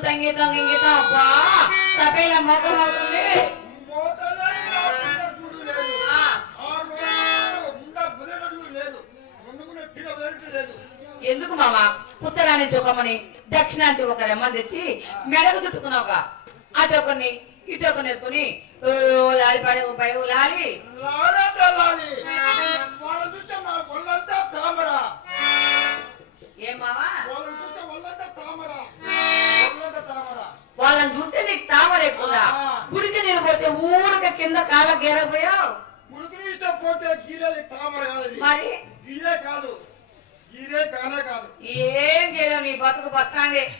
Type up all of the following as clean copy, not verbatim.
సంగీతం ఇంగీతం అబ్బా తపేల మొఖం అవుతుంది. ఎందుకు మామా ఉత్తరాన్ని ఒకమని దక్షిణానికి ఒక రెమ్మని తెచ్చి మెడకు చుట్టుకున్నావుగా అటొకరిని ఇటొకరిని వేసుకుని లాలి పడే పై లాలి ఏం మావా వాళ్ళని చూస్తే నీకు తామరైపోదా గుడికి నేను పోతే ఊరిక కింద కాళ్ళ గేరపోయావు మరి ఏం చేయలేవు నీ బతుకు బస్టాండే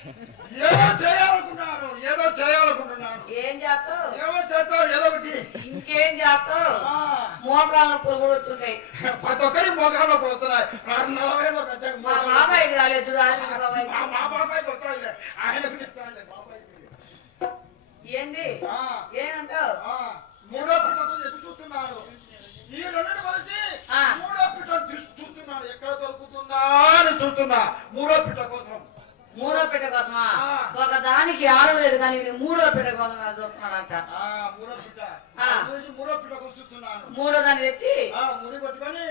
ఏదో చేయాలనుకుంటున్నాను ఏం చేస్తావు ఏదో ఒకటి ఇంకేం చేస్తావు మోకాళ్ళ నొప్పులు కూడా వచ్చుంటాయి ప్రతి ఒక్కరికి మోకాళ్ళ నొప్పులు వస్తున్నాయి మా బాబాయికి రాలేదు మా బాబాయికి వస్తాయిలే ఆయనకు చెప్తాను ఏంది ఏమంటావు మూడో పిట్టతో ఎదురు చూస్తున్నాను ఈ రెండు కలిసి మూడో పిట్ట చూస్తున్నాను ఎక్కడ దొరుకుతుందా అని చూస్తున్నా మూడో పిట్ట కోసం కోసమా ఒక దానికి ఆడలేదు కానీ మూడో పిట్ట కోసం చూస్తున్నాడంట మూడో పిట్ట కోసం చూస్తున్నాను మూడో దాన్ని తెచ్చి ముడి పట్టుకొని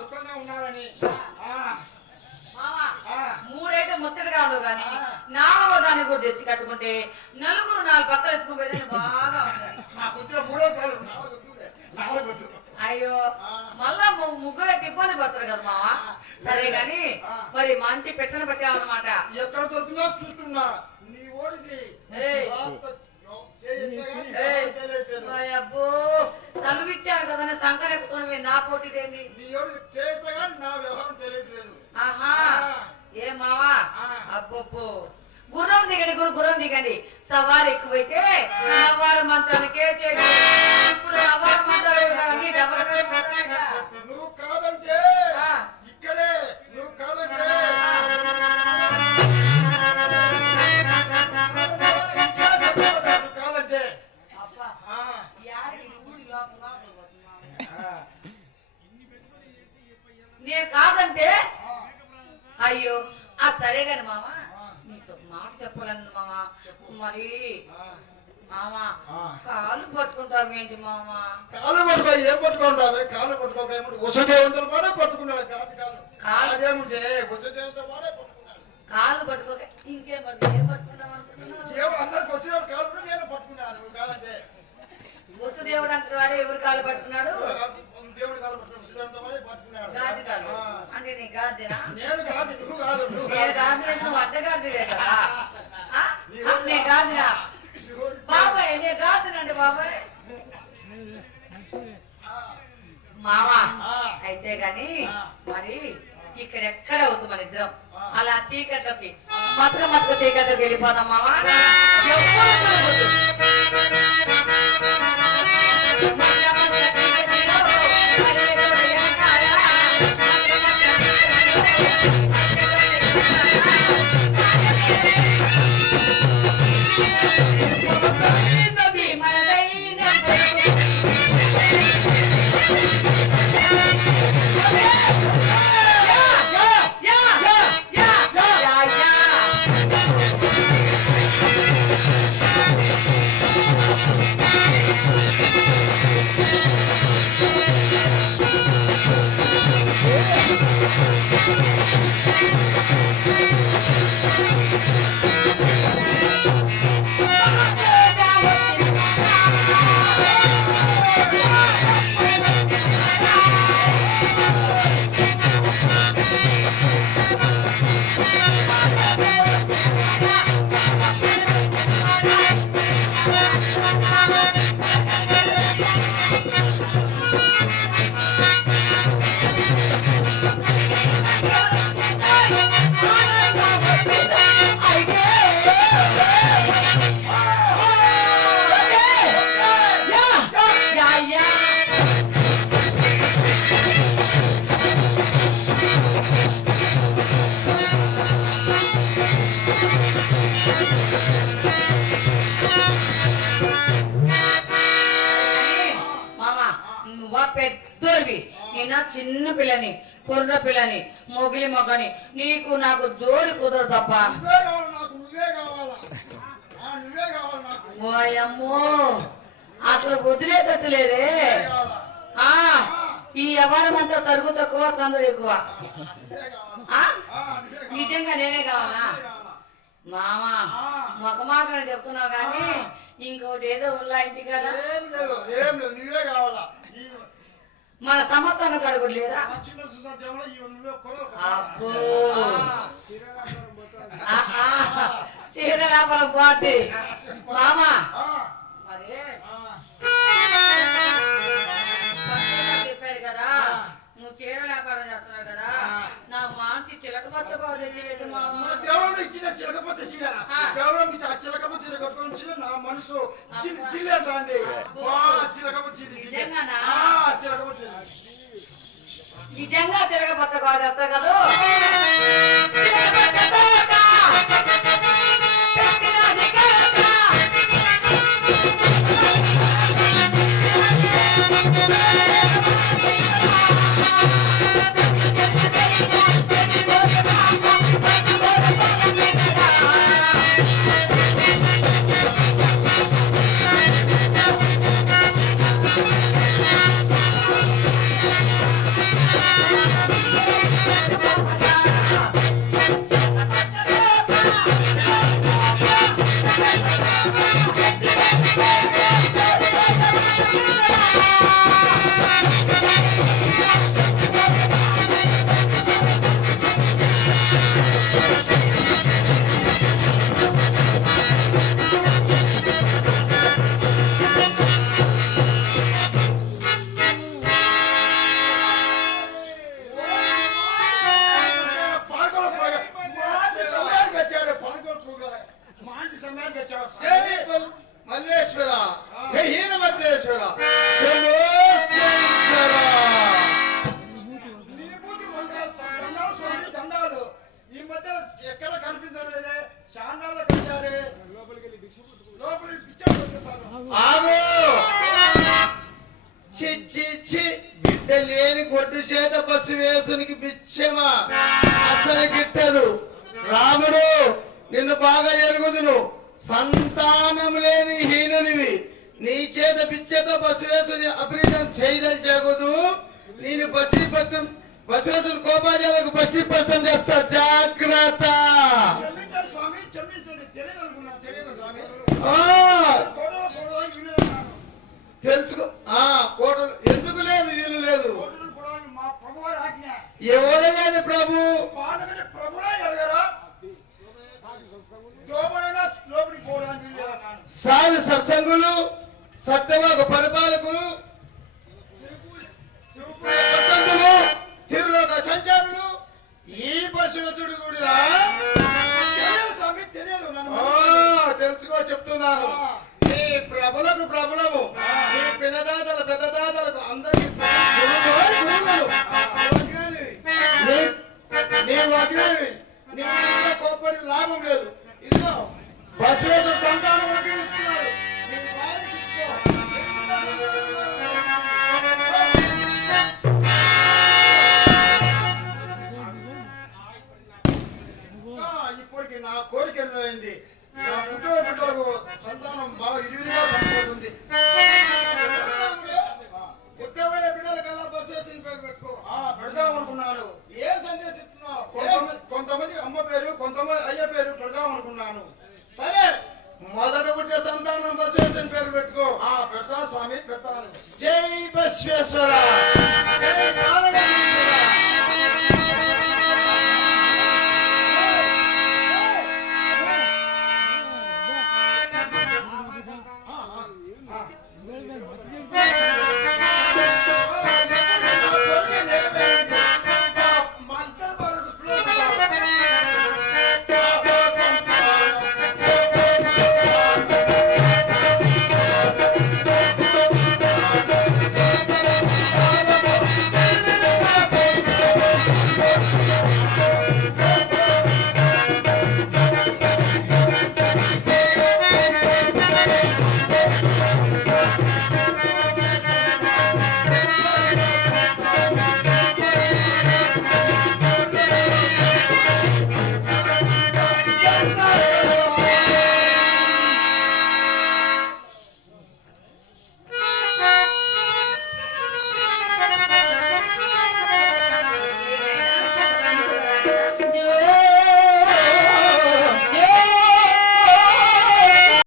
సుఖంగా ఉన్నారని మూడైతే ముచ్చటగా ఉండవు కానీ నాలుగో దాన్ని కూడా తెచ్చి కట్టుకుంటే నలుగురు నాలుగు పక్కలు ఎత్తుకుపోయేది బాగా ఉంటుంది. అయ్యో మళ్ళా ముగ్గురు ఇబ్బంది పడతారు కదా మావా సరే గాని మరి మంచి పెట్టను పెట్టామన్నమాట ఎక్కడ దొరుకుతుందో చూస్తున్నా నీ ఓడిది అబ్బో చదువిచ్చారు కదా సంకర ఎక్కుతున్నాయి నా పోటీ ఏంది నా వ్యవహారం తెలియట్లేదు ఆహా ఏ మావా అబ్బో గుర్రం దిగండి గుర్రం దిగండి సవారు ఎక్కువైతే సవారు మంత్రానికే ఇప్పుడు సవారు మంత్రాలు నువ్వు కాదంటే ఇక్కడే నువ్వు కాదంటే కాదంటే నేను కాదంటే అయ్యో సరే కాని మామా నీతో మాట చెప్పాలను మామా మరి మామా కాలు పట్టుకుంటావు ఏంటి మామా కాలు పట్టుకో ఏం పట్టుకుంటావే కాలు పట్టుకోక వసుదేవంతో పాటే పట్టుకున్నాడు కాలు అదేముంటే వసుదేవంతో పాటే పట్టుకున్నాడు కాలు పట్టుకోక ఇంకేం పట్టుకో ఏం పట్టుకుంటావు అనుకుంటున్నావు ఏమో అందరికి వసుదేవుడు కాలు నేను పట్టుకున్నాను కాదంటే వసుదేవుడు అంత వాడే ఎవరు కాలు పట్టుకున్నాడు దేవుడు కాలు పట్టుకున్నాడు వసుదేవుడితో పాటే పట్టుకున్నాడు గాది కాలు అంటే నీ గాదినా నేను కాదు నువ్వు కాదు నేను గాది నువ్వు అడ్డగాదివే కదా నేను గాదినా బాబాయ్ నే గాదినండి బాబాయ్ మావా అయితే గాని మరి ఇక్కడెక్కడ అవుతుంది మన ఇద్దరం అలా చీకట్లకి మతక చీకట్లోకి వెళ్ళిపోదాం మావా చిన్న పిల్లని కుర్ర పిల్లని మొగిలి మొగని నీకు నాకు జోడి కుదరదు తప్ప నువ్వే కావాలా నువ్వే కావాలి నాకు. ఓయమ్మో అసలు వదిలేటట్టు లేదే. నువ్వే కావాలా? ఆ ఈ వ్యవహారం అంతా తరుగు తక్కువ సందరు ఎక్కువ. నువ్వే కావాలా? ఆ నువ్వే కావాలా? నిజంగా నేనే కావాలా? నువ్వే కావాలా? మామా ఒక మాట చెప్తున్నావు కానీ ఇంకోటి ఏదో ఉల్లా ఇంటి కదా. ఏం లేదు నువ్వే కావాలా. మన సమర్థన కడుగుడు లేదా? ఆ చిన్న సుందర దేవుడా నువ్వే కొరవ. అబ్బో చీర వ్యాపారం పోతే మామా మరి చెప్పాడు కదా నువ్వు చీర వ్యాపారం చేస్తున్నావు కదా నాకు మంచి చిలకపచ్చ తెచ్చి మా అమ్మ దేవుడు ఇచ్చిన చిలకపోతే చీర దేవుడు ఇచ్చిన చిలకపోతే చీర కట్టుకొని చీర నా మనసు చీలేండి చిలకపోతే నిజంగానా? చిలకపోతే నిజంగా చిలకపచ్చ తెస్తా కదా. మల్లేశ్వర హీన మల్లేశ్వర దండాలు ఈ మధ్య ఎక్కడ కనిపించడం లేదే. శాండాల్లో కట్టారే లోపలికి పిచ్చాడు. ఆగో చి బిడ్డ లేని గొడ్డు చేత బస్సు వేసునికి బిచ్చమా అసలు గిట్టదు. రాముడు నిన్ను బాగా ఎరుగుదును. సంతానం లేని హీనునివి నీ చేత పిచ్చేతో బస్సు వేసుని అభివృద్ధం చేయదలిచగదు. నేను బస్సు వేసుని కోపాజాలకు బస్టిపస్తం చేస్తా. జాగ్రత్త. క్షమించండి స్వామి, క్షమించండి. తెలియదు అనుకున్నాను, తెలియదు స్వామి. కోటలో పోవడానికి వీలుదన్నాను. తెలుసుకో. కోటలు ఎందుకు లేదు, వీలు లేదు. కోటలు పోవడానికి మా ప్రభువారి ఆజ్ఞ. ఎవడగాని ప్రభు పాలకుడి ప్రభులే ఎరగరా? దోమైనా లోపలికి పోవడానికి వీలుదన్నాను. సాధు సత్సంగులు సత్యవాకు పరిపాలకులు సత్సంగులు తిరులోక సంచారులు ఈ బస్సు వెతుడు కూడా తెలియదు స్వామి, తెలియదు. నన్ను తెలుసుకో చెప్తున్నాను. నీ ప్రభులకు ప్రభులము, నీ పినదాతల పెద్దదాతలకు అందరికి నీవు అజ్ఞానివి. నీ మీద కోప్పడి లాభం లేదు. ఇదిగో బస్సు వేసు సంతానం అగ్గిస్తున్నాడు. నీ భార్యకి ఇచ్చుకో. ఇప్పటికి నా కోరిక అయింది. నా పుట్టలకు సంతానం బాగా ఇరువుగా సంపడుతుంది. పుట్టబోయే బిడ్డలకల్లా బస్సు వేసిన పేరు పెట్టుకో. పెడదాం అనుకున్నాను. ఏం సందేశిస్తున్నావు? కొంతమంది అమ్మ పేరు, కొంతమంది అయ్య పేరు పెడదాం అనుకున్నాను. సరే, మొదట పుట్టే సంతానం బస్సు వేసిన పేరు పెట్టుకో. పెడతాను స్వామి, పెడతాను. జై బస్వేశ్వర.